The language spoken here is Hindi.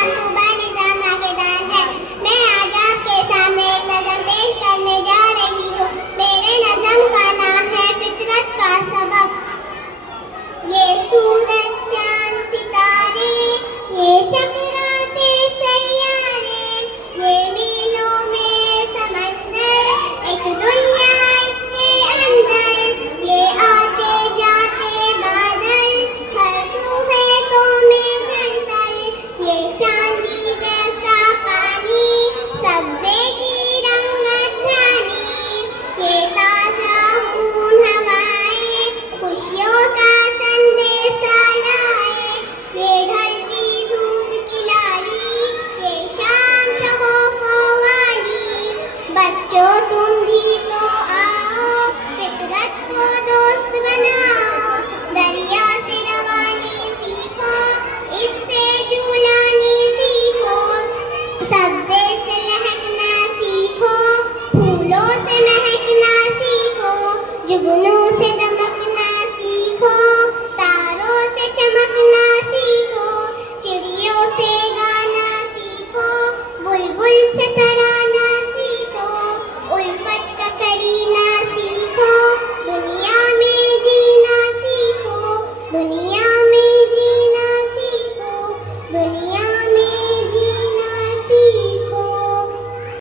नाम तूबा निजाम नागेदार है। मैं आज आपके सामने एक नज़म पेश करने जा रही हूँ। मेरे नज़म का नाम है फितरत का सबक। ये सूरज चांद सितारे, ये चक